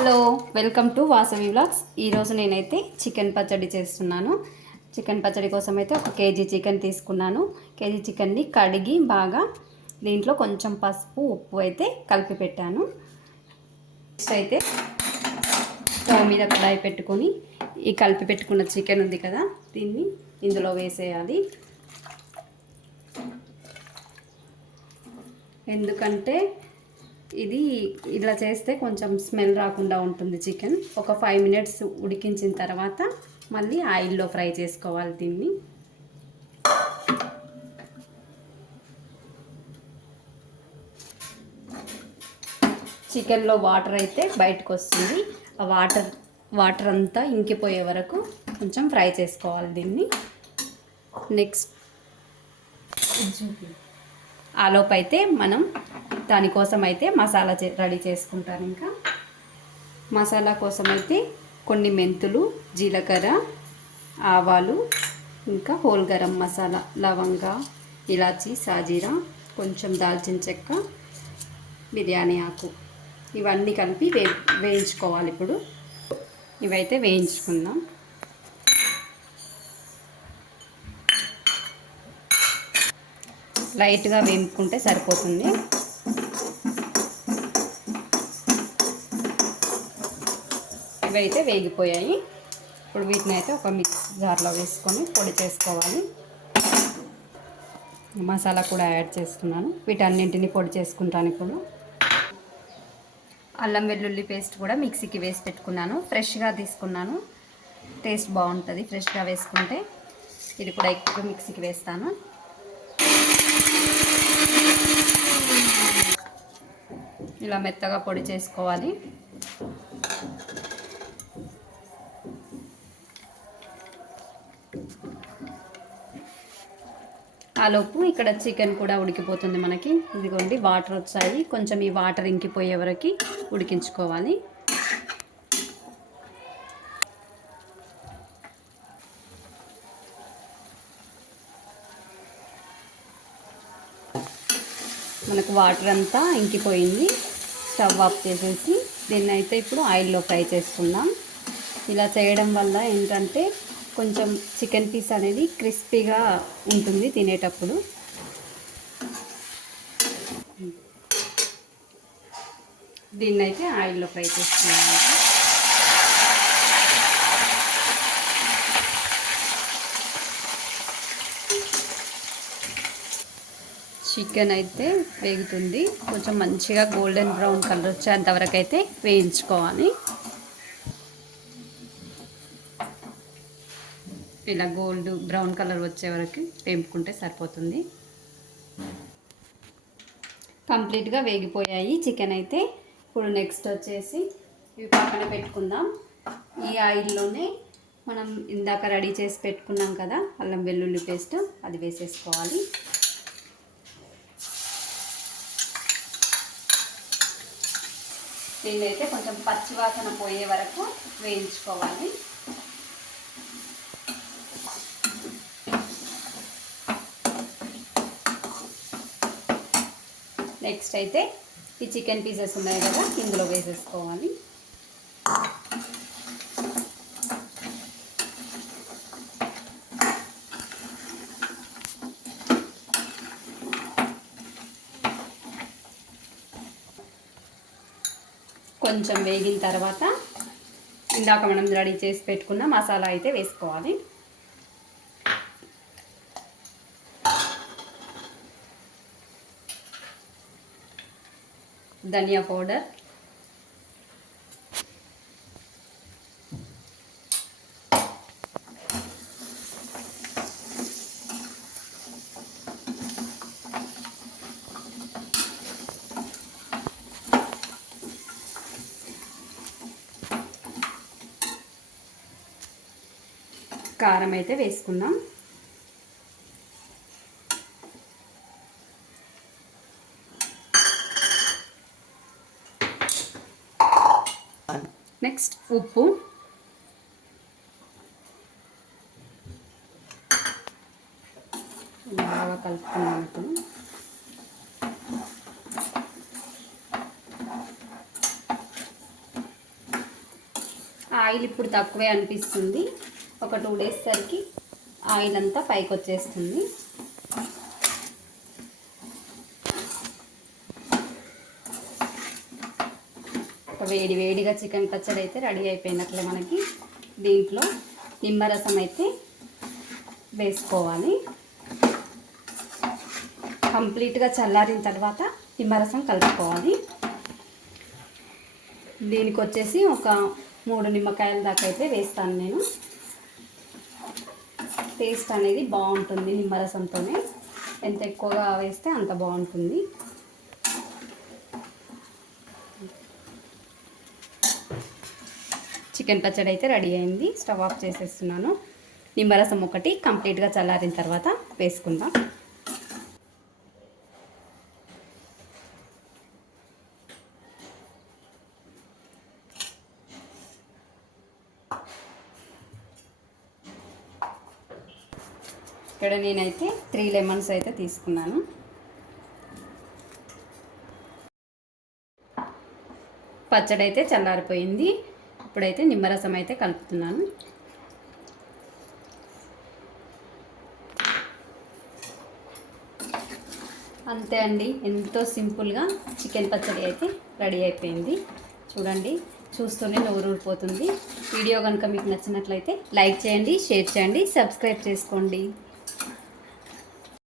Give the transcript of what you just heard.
Hello welcome to Vasavi vlogs ఈరోజు నేనైతే chicken పచ్చడి చేస్తున్నాను. చికెన్ పచ్చడి కోసం అయితే ఒక కేజీ చికెన్ తీసుకున్నాను. కేజీ చికెన్ని కడిగి బాగా దీంట్లో కొంచెం పసుపు ఉప్పు అయితే కలిపి పెట్టాను. నెక్స్ట్ అయితే స్టవ్ మీద కడాయి పెట్టుకొని ఈ కలిపి పెట్టుకున్న చికెన్ ఉంది కదా దీన్ని ఇందులో వేసేయాలి. ఎందుకంటే ఇది ఇలా చేస్తే కొంచెం స్మెల్ రాకుండా ఉంటుంది చికెన్. ఒక ఫైవ్ మినిట్స్ ఉడికించిన తర్వాత మళ్ళీ ఆయిల్లో ఫ్రై చేసుకోవాలి దీన్ని. చికెన్లో వాటర్ అయితే బయటకు వస్తుంది. ఆ వాటర్ వాటర్ అంతా ఇంకిపోయే వరకు కొంచెం ఫ్రై చేసుకోవాలి దీన్ని. నెక్స్ట్ ఆలోపు అయితే మనం దానికోసం అయితే మసాలా చే రెడీ చేసుకుంటాను ఇంకా. మసాలా కోసం అయితే కొన్ని మెంతులు జీలకర్ర ఆవాలు ఇంకా హోల్ గరం మసాలా లవంగా ఇలాచి సాజీరా కొంచెం దాల్చిన చెక్క బిర్యానీ ఆకు. ఇవన్నీ కలిపి వే వేయించుకోవాలి ఇప్పుడు. ఇవైతే వేయించుకుందాం. లైట్గా వేపుకుంటే సరిపోతుంది. ఇవైతే వేగిపోయాయి. ఇప్పుడు వీటిని అయితే ఒక మిక్స్ జార్లో వేసుకొని పొడి చేసుకోవాలి. మసాలా కూడా యాడ్ చేసుకున్నాను వీటన్నింటిని పొడి చేసుకుంటాను ఇప్పుడు. అల్లం వెల్లుల్లి పేస్ట్ కూడా మిక్సీకి వేసి పెట్టుకున్నాను. ఫ్రెష్గా తీసుకున్నాను. టేస్ట్ బాగుంటుంది ఫ్రెష్గా వేసుకుంటే. ఇది కూడా ఎక్కువ మిక్సీకి వేస్తాను. ఇలా మెత్తగా పొడి చేసుకోవాలి. ఆలోపు ఇక్కడ చికెన్ కూడా ఉడికిపోతుంది మనకి. ఇదిగోండి వాటర్ వచ్చాయి. కొంచెం ఈ వాటర్ ఇంకిపోయే వరకు ఉడికించుకోవాలి. మనకు వాటర్ అంతా ఇంకిపోయింది. స్టవ్ ఆఫ్ చేసేసి దీన్ని అయితే ఇప్పుడు ఆయిల్లో ఫ్రై చేసుకుందాం. ఇలా చేయడం వల్ల ఏంటంటే కొంచెం చికెన్ పీస్ అనేది క్రిస్పీగా ఉంటుంది తినేటప్పుడు. దీన్ని అయితే ఆయిల్లో ఫ్రై చేస్తున్నాను. చికెన్ అయితే వేగుతుంది. కొంచెం మంచిగా గోల్డెన్ బ్రౌన్ కలర్ వచ్చేంతవరకు అయితే వేయించుకోవాలి. ఇలా గోల్డ్ బ్రౌన్ కలర్ వచ్చే వరకు వేపుకుంటే సరిపోతుంది. కంప్లీట్గా వేగిపోయాయి. చికెన్ అయితే ఇప్పుడు నెక్స్ట్ వచ్చేసి ఇవి పక్కన పెట్టుకుందాం. ఈ ఆయిల్లోనే మనం ఇందాక రెడీ చేసి పెట్టుకున్నాం కదా అల్లం వెల్లుల్లి పేస్ట్ అది వేసేసుకోవాలి. దీన్ని అయితే కొంచెం పచ్చివాసన పోయే వరకు వేయించుకోవాలి. నెక్స్ట్ అయితే ఈ చికెన్ పీసెస్ ఉన్నాయి కదా ఇందులో వేసేసుకోవాలి. కొంచెం వేగిన తర్వాత ఇందాక మనం రెడీ చేసి పెట్టుకున్న మసాలా అయితే వేసుకోవాలి. ధనియా పౌడర్. కారం అయితే వేసుకున్నాం నెక్స్ట్ ఉప్పు. బాగా కలుపుకున్నాం ఇప్పుడు. ఆయిల్ ఇప్పుడు తక్కువే అనిపిస్తుంది. ఒక టూ డేస్ సరికి ఆయిల్ అంతా పైకి వచ్చేస్తుంది ఒక వేడి వేడిగా చికెన్ పచ్చడి అయితే రెడీ అయిపోయినట్లే మనకి. దీంట్లో నిమ్మరసం అయితే వేసుకోవాలి. కంప్లీట్గా చల్లారిన తర్వాత నిమ్మరసం కలుపుకోవాలి. దీనికి వచ్చేసి ఒక మూడు నిమ్మకాయల దాకా అయితే వేస్తాను నేను. టేస్ట్ అనేది బాగుంటుంది నిమ్మరసంతోనే. ఎంత ఎక్కువగా వేస్తే అంత బాగుంటుంది. చికెన్ పచ్చడి అయితే రెడీ అయింది. స్టవ్ ఆఫ్ చేసేస్తున్నాను. నిమ్మరసం ఒకటి కంప్లీట్గా చల్లారిన తర్వాత వేసుకుందాం. ఇక్కడ నేనైతే త్రీ లెమన్స్ అయితే తీసుకున్నాను. పచ్చడి అయితే చల్లారిపోయింది. ఇప్పుడైతే నిమ్మరసం అయితే కలుపుతున్నాను. అంతే అండి ఎంతో సింపుల్గా చికెన్ పచ్చడి అయితే రెడీ అయిపోయింది. చూడండి చూస్తూనే నోరు ఊరిపోతుంది. వీడియో కనుక మీకు నచ్చినట్లయితే లైక్ చేయండి షేర్ చేయండి సబ్స్క్రైబ్ చేసుకోండి.